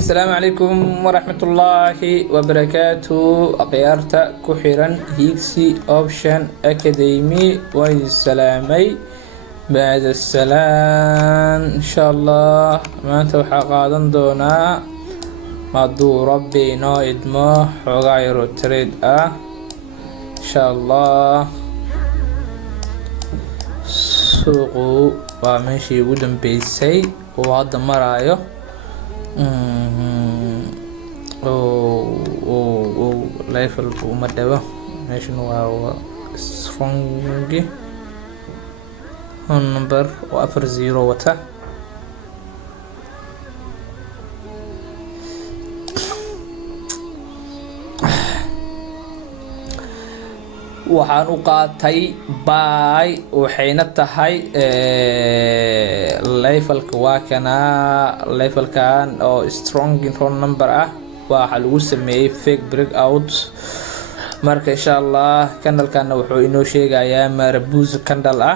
السلام عليكم ورحمة الله وبركاته. أخيارتا كحيران هيكسي أوبشن أكاديمي والسلامي بعد السلام إن شاء الله ما أنت وحقادن دونا مادو ربي نو إدمو حغايرو تريد إن شاء الله سوقو وماشي ودن بيسي وهذا مرايو level uma dhawo meeshan waa strongi number oo 40 wata waxaan u qaatay by waxayna tahay levelka waa kana levelkan oo strong number waxa lagu sameeyay fake breakout marka insha Allah kanalkana wuxuu inoo sheegayaa Marabuzu candle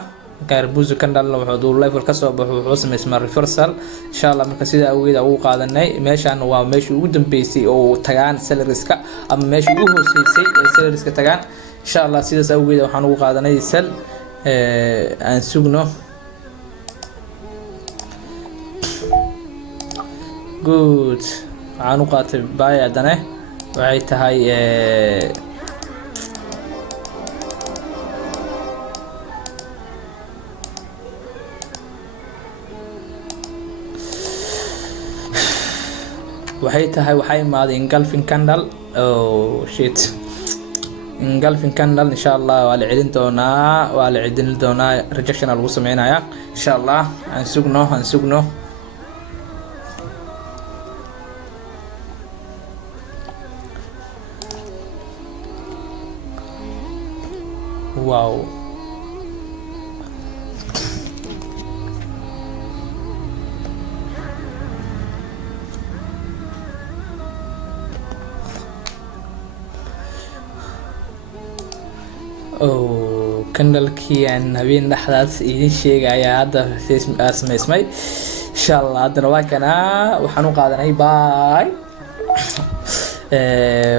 Marabuzu candle wuxuu level ka soo baxo wuxuu sameeyay reversal insha Allah marka sida awgeed ugu qaadanay meeshan waa meeshii ugu dambeysay oo tagaan selleriska ama meeshii ugu hooseysay ee selleriska tagaan insha Allah sidaas awgeed waxaan ugu qaadanay sell aan sugno good waxaan u qaatay buy adane waxay tahay waxay imaaday engulfing candle oh shit engulfing candle insha Allah waa la celin doonaa rejection lagu sameeynaya insha Allah aan sugno wow candle-kii aan habeen dhaxdaas idin sheegaya hadda samaysmay insha Allah hadana waa kana waxaan u qaadanay bye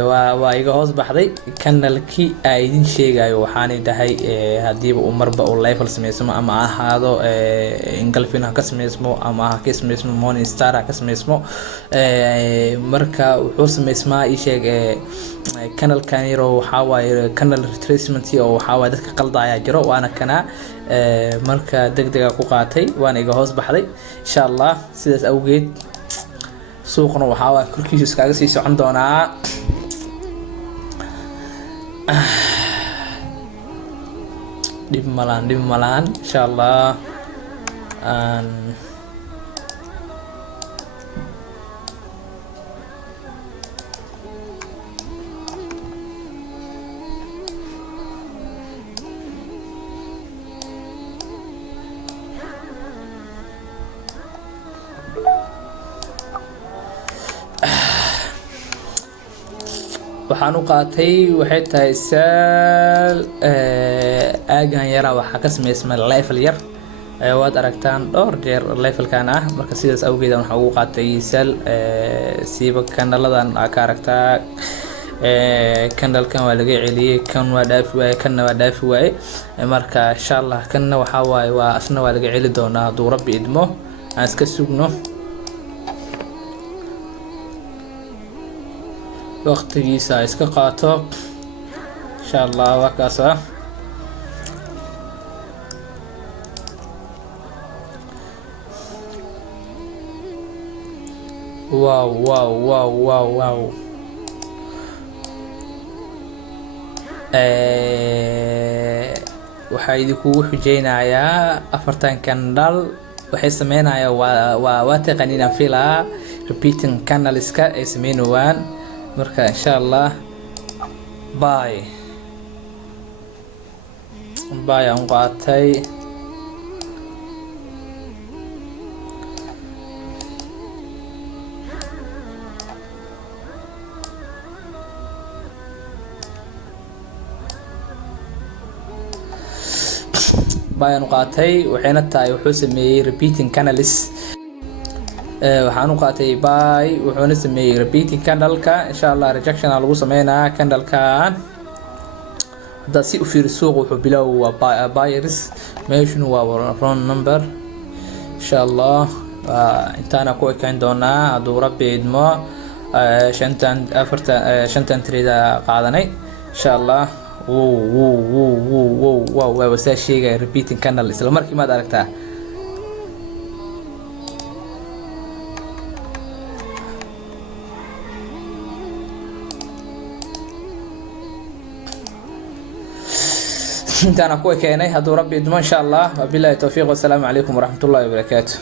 waa iga hoos baxday candle-kii aan idin sheegayo waxaan dhahay hadiiba uu marba uu level sameysmo ama ahaado engulfing ka sameysmo ama ka sameysmo morning star ka sameysmo marka wuxuu sameysmaa ii sheeg candle-kan yaro waxa waaye candle retracement oo waxa waaye dadka qaldaya jiro waana kana marka degdega ku qaatay waana iga hoos baxday insha Allah sidaas awgeed suuqna waxa waa korkiisa iskaga sii socon doonaa dib malaan insha Allah waxaan u qaatay waxay tahay sal aagan yara waxa ka sameysmay level yar waad aragtaan dhowr jeer levelkan marka sidaas awgeed waxaan ugu qaatay sal siiba candle-adan ka aragtaa candle-kan waa laga celiyay kan waa dhaafi waaye marka insha Allah kanna waxa waaye waa asna waa laga celi doonaa haduu Rabbi idmo aan iska sugno waqtigiisa iska qaato insha Allah waa kaasa wow waxaa idinku xujeynayaa afartan candle waxay sameynayaan waa taqaaniin filaa repeating candleska ay sameynayaan marka insha Allah bye aan qaatay waxayna tahay wuxuu sameeyay repeating candles waxaan u qaatay buy wuxuuna sameeyay repeating candle-ka insha Allah rejection aa lagu sameynaa candle-kan hadda si u fiir suuq wuxuu bilow waa buyers meeshuna waa round number insha Allah intaana ku ekaan doonaa hadduu rabbi idmo shantan trade qaadanay insha Allah wow waa sheegay repeating candle isla markii maad aragtaa انت انا كوي كيني هدو ربي ادمان ان شاء الله وبالله التوفيق والسلام عليكم ورحمة الله وبركاته.